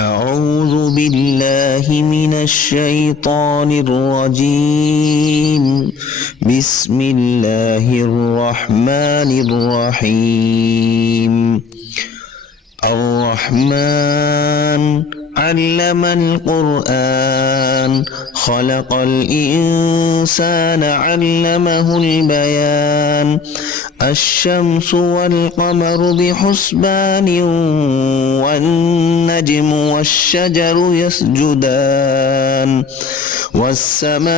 أعوذ بالله من الشيطان الرجيم. بسم الله الرحمن الرحيم. الرحمن علم القرآن، خلق الإنسان علمه البيان. الشمس والقمر بحسبان، والنجم والشجر يسجدان. والسماء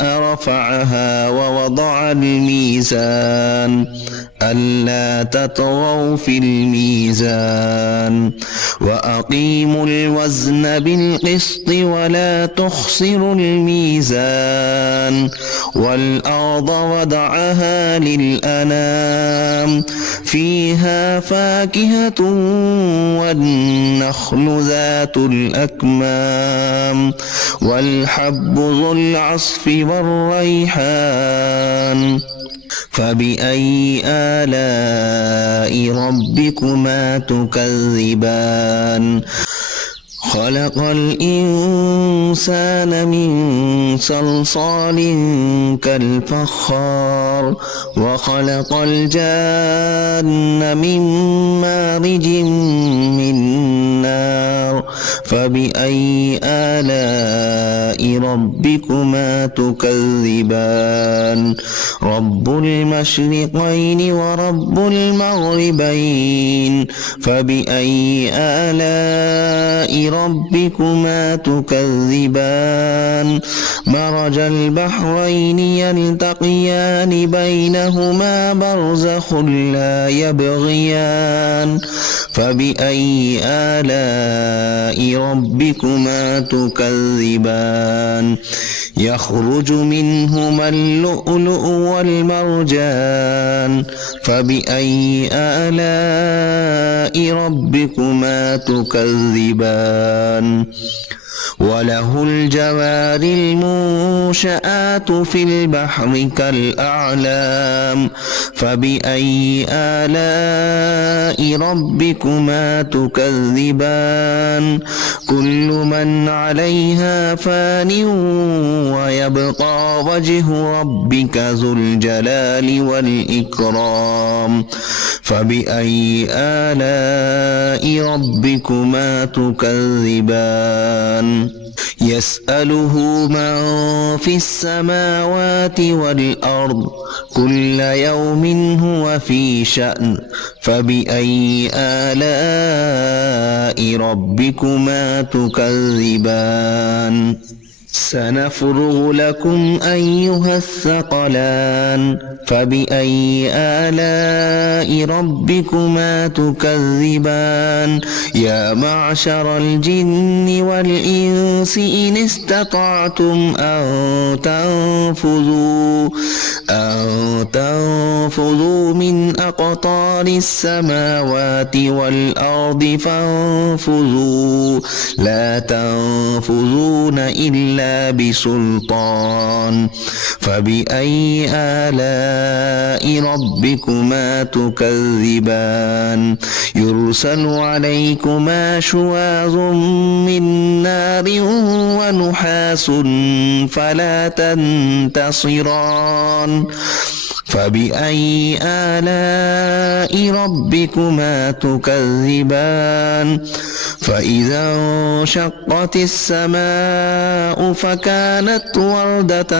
رفعها ووضع الميزان، ألا تطغوا في الميزان. وأقيموا الوزن بالقسط ولا تخسروا الميزان. والأرض وضعها للأنام، فيها فاكهة والنخل ذات الأكمام، والحب ذو العصف والريحان. فبأي آلاء ربكما تكذبان؟ خلق الإنسان من صلصال كالفخار، وخلق الجان من مارج من نار. فبأي آلاء ربكما تكذبان؟ رب المشرقين ورب المغربين. فبأي آلاء ربكما تكذبان؟ مرج البحرين يلتقيان، بينهما برزخ لا يبغيان. فبأي آلاء ربكما تكذبان؟ يخرج منهما اللؤلؤ والمرجان. فبأي آلاء ربكما تكذبان؟ وله الجوار المنشآت في البحر كالأعلام. فبأي آلاء ربكما تكذبان؟ كل من عليها فان، ويبقى وجه ربك ذو الجلال والإكرام. فبأي آلاء ربكما تكذبان؟ يسأله من في السماوات والأرض، كل يوم هو في شأن. فبأي آلاء ربكما تكذبان؟ سنفرغ لكم أيها الثقلان. فبأي آلاء ربكما تكذبان؟ يا معشر الجن والإنس إن استطعتم أن تنفذوا من أقطار السماوات والأرض فانفذوا، لا تنفذون إلا بسلطان. فبأي آلاء ربكما تكذبان؟ يرسل عليكما شواظ من نار ونحاس فلا تنتصران. فبأي آلاء ربكما تكذبان؟ فإذا انشقت السماء فكانت وردة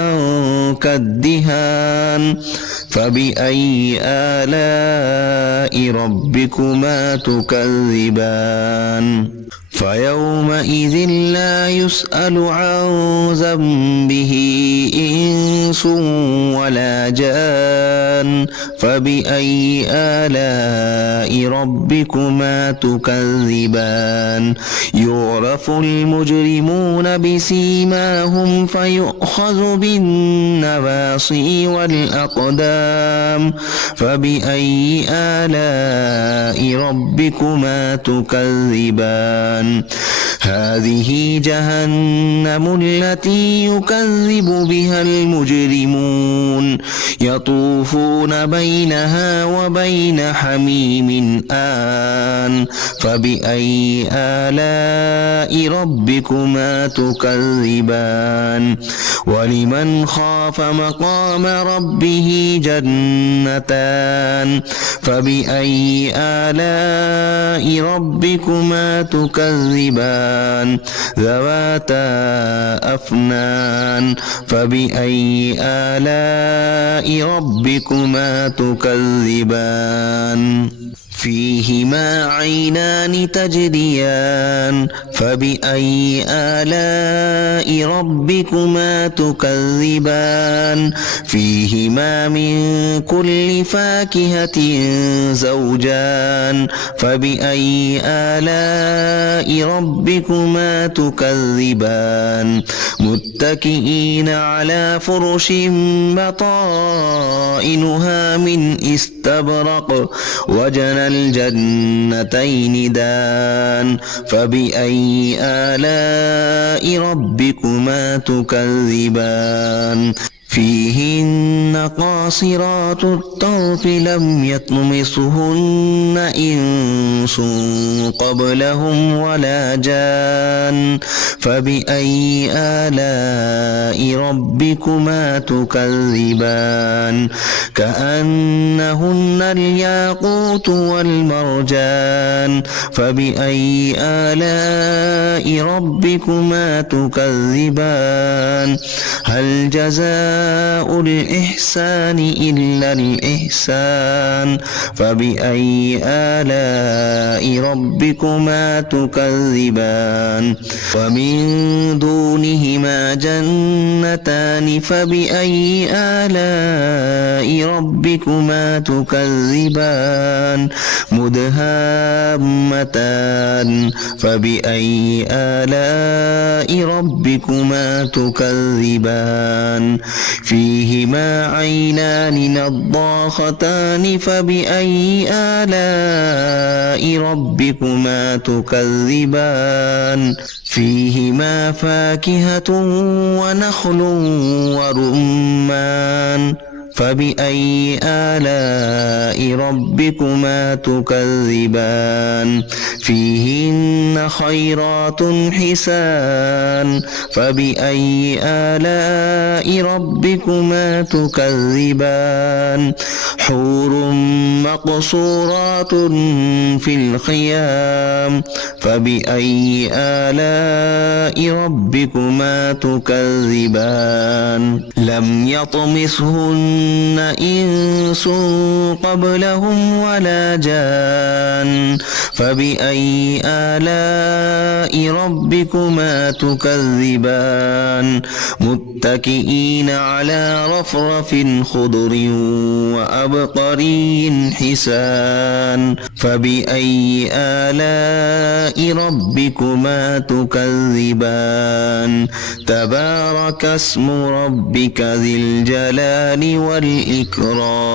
كالدهان. فبأي آلاء ربكما تكذبان؟ فيومئذ لا يسأل عن ذنبه إنس ولا جان. فبأي آلاء ربكما تكذبان؟ يعرف المجرمون بسيماهم فيؤخذ بالنواصي والأقدام. فبأي آلاء ربكما تكذبان؟ هذه جهنم التي يكذب بها المجرمون يطوفون بينها وبين حميم آن فبأي آلاء ربكما تكذبان ولمن خاف مقام ربه جنتان فبأي آلاء ربكما تكذبان ذواتا أفنان فبأي آلاء ربكما تكذبان فيهما عينان تجريان فبأي آلاء ربكما تكذبان فيهما من كل فاكهة زوجان فبأي آلاء ربكما تكذبان متكئين على فرش بطائنها من استبرق وجنى الجنتين دان فبأي آلاء ربكما تكذبان فيهن قاصرات الطرف لم يطمثهن إنس قبلهم ولا جان فبأي آلاء ربكما تكذبان كأنهن الياقوت والمرجان فبأي آلاء ربكما تكذبان هل جزاء الإحسان إلا الإحسان فبأي آلاء ربكما تكذبان ومن دونهما جنتان فبأي آلاء ربكما تكذبان مدهامتان فبأي آلاء ربكما تكذبان فيهما عينان نضاختان فبأي آلاء ربكما تكذبان فيهما فاكهة ونخل ورمان فبأي آلاء ربكما تكذبان فيهن خيرات حسان فبأي آلاء ربكما تكذبان حور مقصورات في الخيام فبأي آلاء ربكما تكذبان لم يطمثهن إنس قبلهم ولا جان فبأي آلاء ربكما تكذبان متكئين على رفرف خضر وأبقري حسان فبأي آلاء ربكما تكذبان تبارك اسم ربك ذي الجلال والإكرام